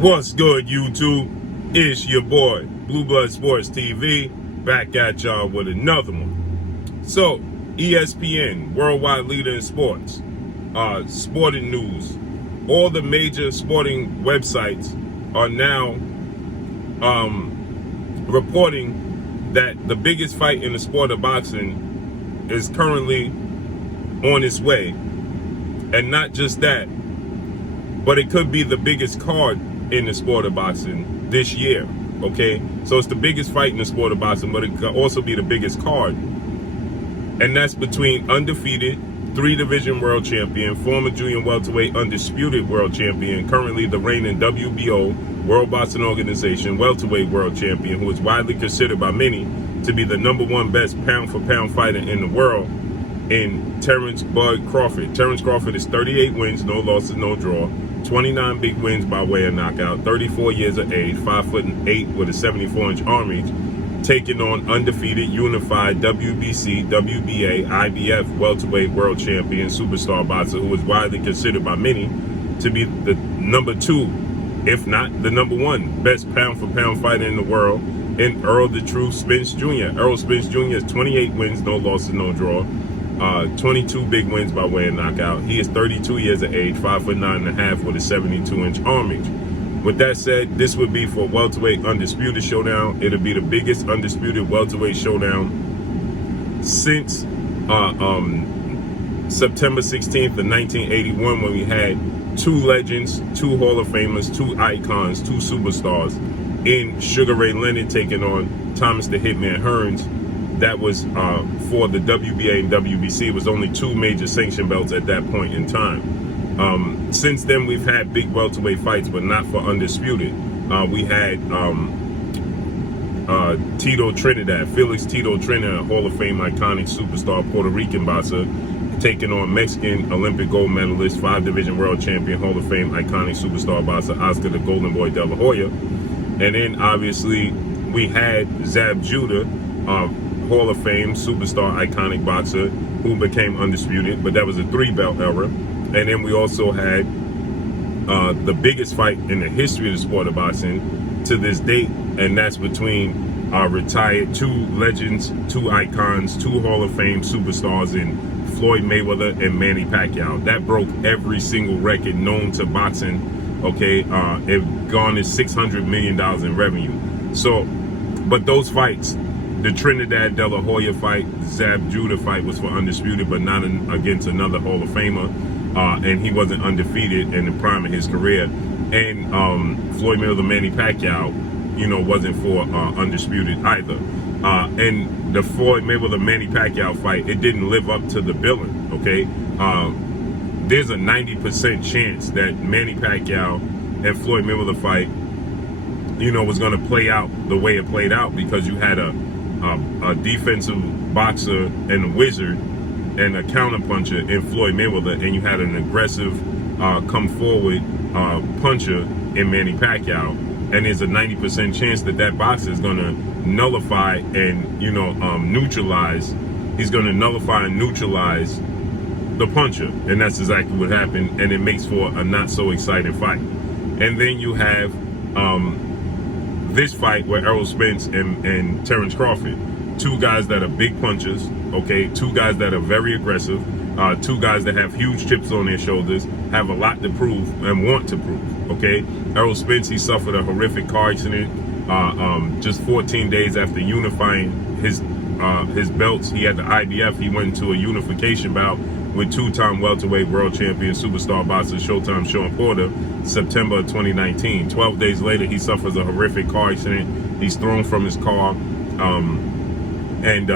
What's good, YouTube? It's your boy, Blue Blood Sports TV, back at y'all with another one. So, ESPN, worldwide leader in sports, sporting news, all the major sporting websites are now reporting that the biggest fight in the sport of boxing is currently on its way. And not just that, but it could be the biggest card in the sport of boxing this year, okay? So it's the biggest fight in the sport of boxing, but it could also be the biggest card. And that's between undefeated, 3-division world champion, former junior welterweight undisputed world champion, currently the reigning WBO, World Boxing Organization, welterweight world champion, who is widely considered by many to be the #1 best pound-for-pound fighter in the world, in Terence Bud Crawford. Terence Crawford is 38 wins, no losses, no draw, 29 big wins by way of knockout, 34 years of age, 5'8" with a 74-inch arm reach, taking on undefeated, unified WBC, WBA, IBF welterweight world champion, superstar boxer, who is widely considered by many to be the #2, if not the #1 best pound-for-pound fighter in the world, in Errol the Truth Spence Jr. Errol Spence Jr. is 28 wins, no losses, no draw, 22 big wins by way of knockout. He is 32 years of age, 5'9.5" with a 72-inch arm reach. With that said, this would be for welterweight undisputed showdown. It'll be the biggest undisputed welterweight showdown since September 16th of 1981, when we had two legends, two Hall of Famers, two icons, two superstars in Sugar Ray Leonard taking on Thomas the Hitman Hearns. That was for the WBA and WBC. It was only two major sanction belts at that point in time. Since then, we've had big welterweight fights, but not for undisputed. We had Tito Trinidad, Felix Tito Trinidad, Hall of Fame iconic superstar Puerto Rican boxer, taking on Mexican Olympic gold medalist, 5-division world champion, Hall of Fame iconic superstar boxer Oscar the Golden Boy De La Hoya. And then obviously we had Zab Judah, Hall of Fame superstar iconic boxer, who became undisputed, but that was a 3-belt era. And then we also had the biggest fight in the history of the sport of boxing to this date, and that's between retired two legends, two icons, two Hall of Fame superstars in Floyd Mayweather and Manny Pacquiao. That broke every single record known to boxing, okay? It garnered $600 million in revenue. So, but those fights, the Trinidad De La Hoya fight, Zab Judah fight, was for undisputed, but not against another Hall of Famer. And he wasn't undefeated in the prime of his career. And Floyd Mayweather, Manny Pacquiao, wasn't for undisputed either. And the Floyd Mayweather, Manny Pacquiao fight, it didn't live up to the billing, okay? There's a 90% chance that Manny Pacquiao and Floyd Mayweather fight, was going to play out the way it played out, because you had a defensive boxer and a wizard and a counterpuncher in Floyd Mayweather, and you had an aggressive come forward puncher in Manny Pacquiao. And there's a 90% chance that that boxer is going to nullify and neutralize. He's going to nullify and neutralize the puncher, and that's exactly what happened. And it makes for a not so exciting fight. And then you have this fight with Errol Spence and Terence Crawford, two guys that are big punchers, okay, two guys that are very aggressive, two guys that have huge chips on their shoulders, have a lot to prove and want to prove, okay? Errol Spence, he suffered a horrific car accident just 14 days after unifying his belts. He had the IBF. He went into a unification bout with two-time welterweight world champion superstar boxer Showtime Shawn Porter, September of 2019. 12 days later, he suffers a horrific car accident. He's thrown from his car, and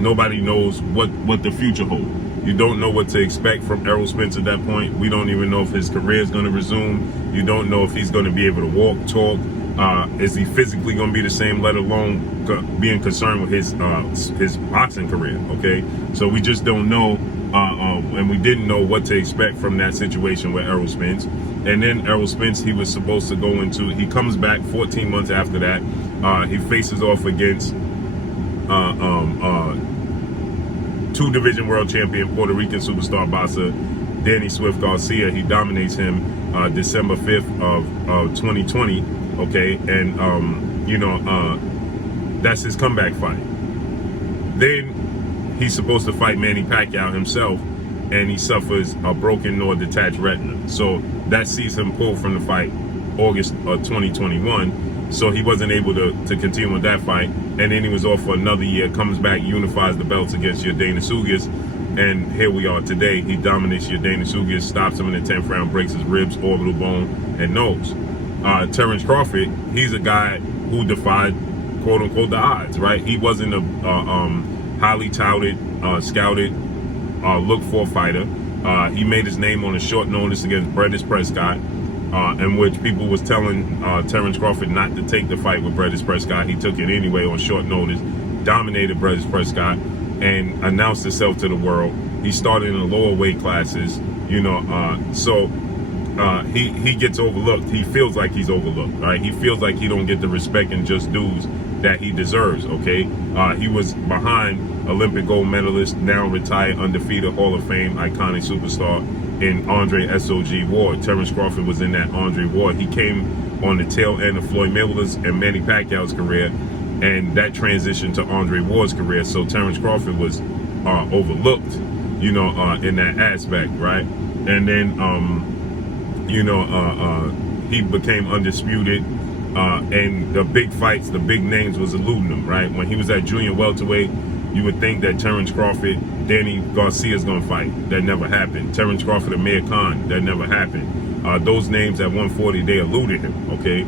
nobody knows what the future holds. You don't know what to expect from Errol Spence at that point. We don't even know if his career is going to resume. You don't know if he's going to be able to walk, talk. Is he physically going to be the same, let alone being concerned with his boxing career, okay? So we just don't know, and we didn't know what to expect from that situation with Errol Spence. And then Errol Spence, he was supposed to go into, he comes back 14 months after that. He faces off against 2-division world champion Puerto Rican superstar boxer Danny Swift Garcia. He dominates him December 5th of 2020. Okay, and that's his comeback fight. Then he's supposed to fight Manny Pacquiao himself, and he suffers a broken or detached retina. So that sees him pulled from the fight August of 2021. So he wasn't able to continue with that fight. And then he was off for another year, comes back, unifies the belts against Yordenis Ugas. And here we are today. He dominates Yordenis Ugas, stops him in the 10th round, breaks his ribs, orbital bone, and nose. Terence Crawford, he's a guy who defied, quote unquote, the odds, right? He wasn't a highly touted, scouted, look for fighter. He made his name on a short notice against Bredis Prescott, in which people was telling Terence Crawford not to take the fight with Bredis Prescott. He took it anyway on short notice, dominated Bredis Prescott, and announced himself to the world. He started in the lower weight classes, he gets overlooked. He feels like he's overlooked, right? He feels like he don't get the respect and just dues that he deserves, okay? He was behind Olympic gold medalist, now retired, undefeated, Hall of Fame, iconic superstar in Andre S.O.G. Ward. Terence Crawford was in that Andre Ward. He came on the tail end of Floyd Mayweather's and Manny Pacquiao's career, and that transitioned to Andre Ward's career. So Terence Crawford was overlooked, in that aspect, right? And then, he became undisputed. And the big fights, the big names was eluding him, right? When he was at junior welterweight, you would think that Terence Crawford, Danny Garcia's gonna fight. That never happened. Terence Crawford and Amir Khan, that never happened. Those names at 140, they eluded him, okay?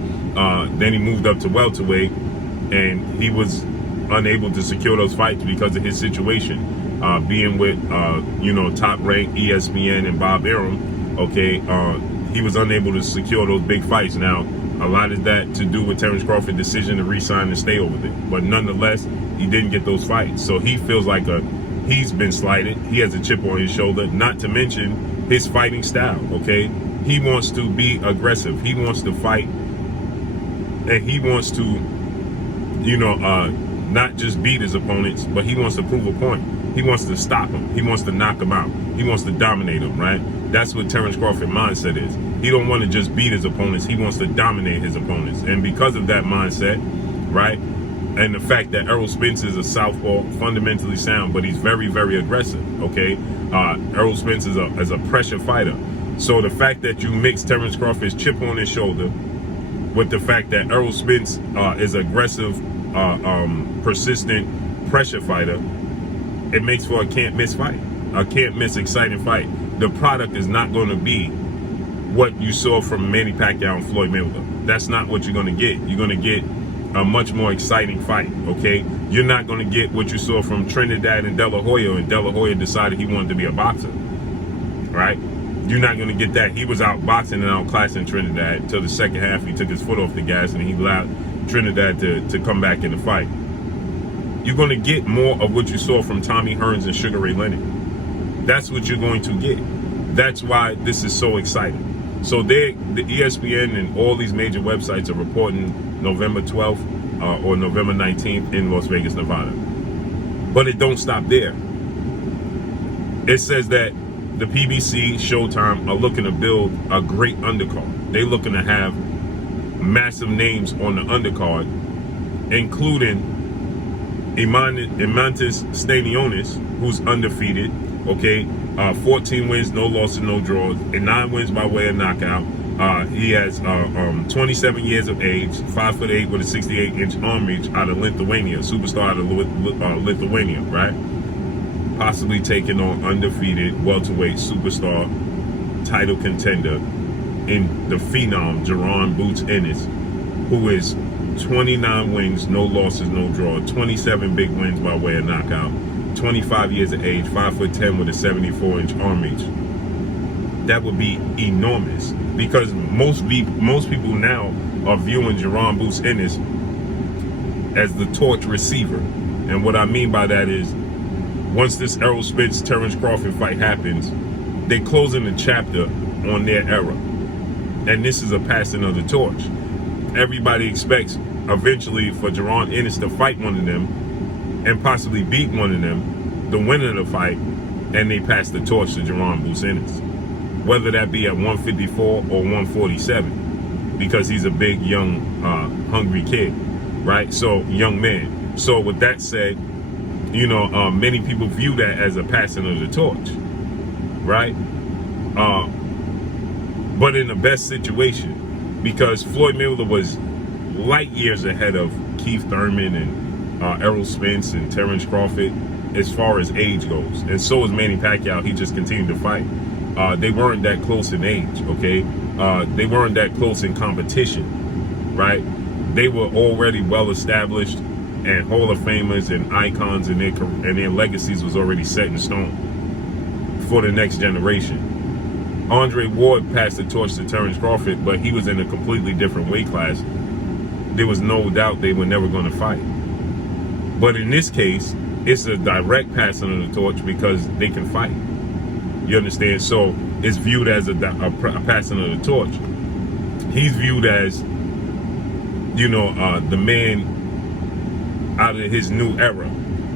Then he moved up to welterweight, and he was unable to secure those fights because of his situation. Being with, top-ranked ESPN and Bob Arum, okay? He was unable to secure those big fights. Now, a lot of that to do with Terence Crawford's decision to re-sign and stay over there. But nonetheless, he didn't get those fights. So he feels like he's been slighted. He has a chip on his shoulder, not to mention his fighting style, okay? He wants to be aggressive. He wants to fight, and he wants to, not just beat his opponents, but he wants to prove a point. He wants to stop him. He wants to knock him out. He wants to dominate him, right? That's what Terence Crawford's mindset is. He don't want to just beat his opponents. He wants to dominate his opponents. And because of that mindset, right, and the fact that Errol Spence is a southpaw, fundamentally sound, but he's very, very aggressive, okay? Errol Spence is a pressure fighter. So the fact that you mix Terence Crawford's chip on his shoulder with the fact that Errol Spence is aggressive, persistent pressure fighter, it makes for a can't-miss fight, a can't-miss exciting fight. The product is not going to be what you saw from Manny Pacquiao and Floyd Mayweather. That's not what you're going to get. You're going to get a much more exciting fight, okay? You're not going to get what you saw from Trinidad and De La Hoya, and De La Hoya decided he wanted to be a boxer, right? You're not going to get that. He was out boxing and outclassing Trinidad until the second half. He took his foot off the gas and he allowed Trinidad to come back in the fight. You're going to get more of what you saw from Tommy Hearns and Sugar Ray Leonard. That's what you're going to get. That's why this is so exciting. So the ESPN and all these major websites are reporting November 12th or November 19th in Las Vegas, Nevada. But it don't stop there. It says that the PBC, Showtime are looking to build a great undercard. They're looking to have massive names on the undercard, including EIMANAS Stanionis, who's undefeated, okay, 14 wins, no losses, no draws, and 9 wins by way of knockout. He has 27 years of age, 5'8" with a 68-inch arm reach, out of Lithuania, superstar out of Lithuania, right? Possibly taking on undefeated welterweight superstar title contender in the phenom Jaron Ennis, who is 29 wins, no losses, no draw, 27 big wins by way of knockout, 25 years of age, 5'10" with a 74-inch arm reach. That would be enormous, because most people now are viewing Jaron Ennis as the torch receiver. And what I mean by that is, once this Errol Spence Terence Crawford fight happens, they closing the chapter on their era, and this is a passing of the torch. Everybody expects eventually for Jaron Ennis to fight one of them and possibly beat one of them, the winner of the fight, and they pass the torch to Jaron Ennis. whether that be at 154 or 147, because he's a big, young, hungry kid, right? So, young man. So, with that said, you know, many people view that as a passing of the torch, right? But in the best situation, because Floyd Mayweather was light years ahead of Keith Thurman and Errol Spence and Terence Crawford as far as age goes, and so was Manny Pacquiao. He just continued to fight. They weren't that close in age, okay? They weren't that close in competition, right? They were already well established and Hall of Famers and icons, and their legacies was already set in stone for the next generation. Andre Ward passed the torch to Terence Crawford, but he was in a completely different weight class. There was no doubt they were never going to fight. But in this case, it's a direct passing of the torch because they can fight. You understand? So it's viewed as a passing of the torch. He's viewed as, you know, the man out of his new era,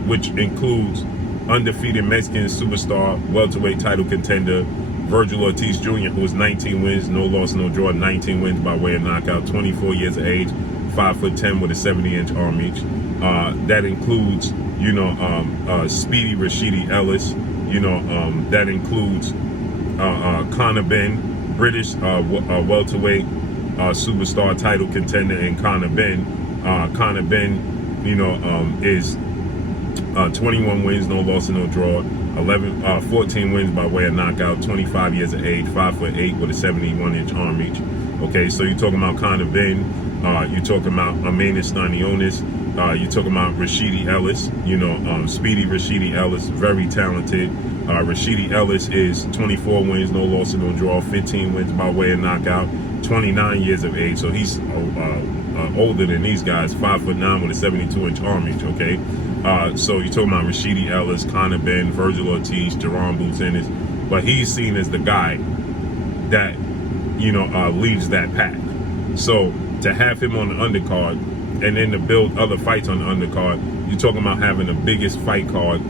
which includes undefeated Mexican superstar, welterweight title contender, Virgil Ortiz Jr., who was 19 wins, no loss, no draw, 19 wins by way of knockout, 24 years of age, 5'10" with a 70-inch arm reach. That includes, you know, Speedy Rashidi Ellis. You know, that includes Conor Benn, British welterweight superstar title contender, and Conor Benn. Conor Benn, you know, is 21 wins, no loss, and no draw. 14 wins by way of knockout, 25 years of age, 5'8" with a 71-inch arm reach. Okay, so you're talking about Conor Benn, you're talking about Ennis Stanionis, you're talking about Rashidi Ellis, you know, Speedy Rashidi Ellis, very talented. Rashidi Ellis is 24 wins, no loss, and no draw, 15 wins by way of knockout, 29 years of age, so he's older than these guys, 5'9" with a 72-inch arm reach, okay? So you're talking about Rashidi Ellis, Conor Benn, Virgil Ortiz, Jaron Ennis, but he's seen as the guy that, you know, leads that pack. So to have him on the undercard and then to build other fights on the undercard, you're talking about having the biggest fight card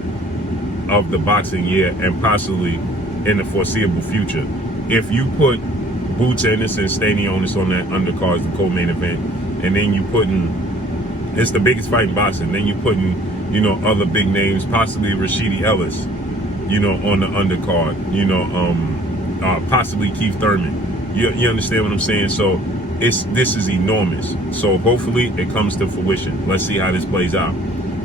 of the boxing year and possibly in the foreseeable future. If you put Boots Ennis and Stanionis on that undercard as the co-main event, and then you putting, it's the biggest fight in boxing, then you putting, you know, other big names, possibly Rashidi Ellis, you know, on the undercard, you know, possibly Keith Thurman. You understand what I'm saying? So this is enormous. So hopefully it comes to fruition. Let's see how this plays out.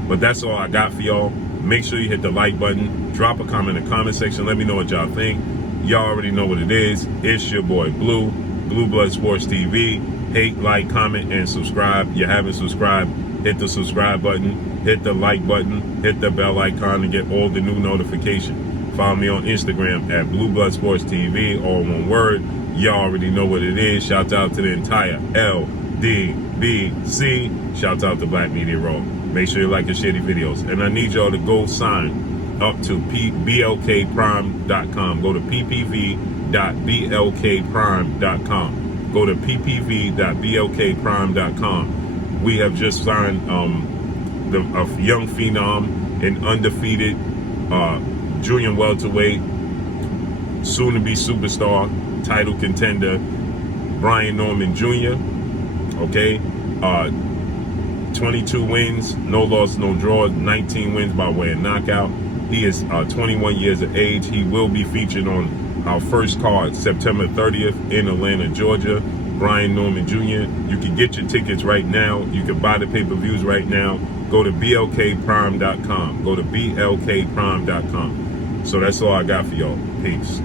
But that's all I got for y'all. Make sure you hit the like button. Drop a comment in the comment section. Let me know what y'all think. Y'all already know what it is. It's your boy Blue Blood Sports TV. Hate, like, comment, and subscribe. You haven't subscribed, hit the subscribe button, hit the like button, hit the bell icon to get all the new notifications. Follow me on Instagram at Blue Blood Sports TV, all one word. Y'all already know what it is. Shout out to the entire LDBC. Shout out to Black Media Raw. Make sure you like and share the videos. And I need y'all to go sign up to blkprime.com. Go to ppv.blkprime.com. Go to ppv.blkprime.com. We have just signed a young phenom, an undefeated junior welterweight, soon-to-be superstar, title contender, Brian Norman Jr., okay? 22 wins, no loss, no draw, 19 wins by way of knockout. He is 21 years of age. He will be featured on our first card, September 30th in Atlanta, Georgia. Brian Norman Jr. You can get your tickets right now. You can buy the pay-per-views right now. Go to blkprime.com. Go to blkprime.com. So that's all I got for y'all. Peace.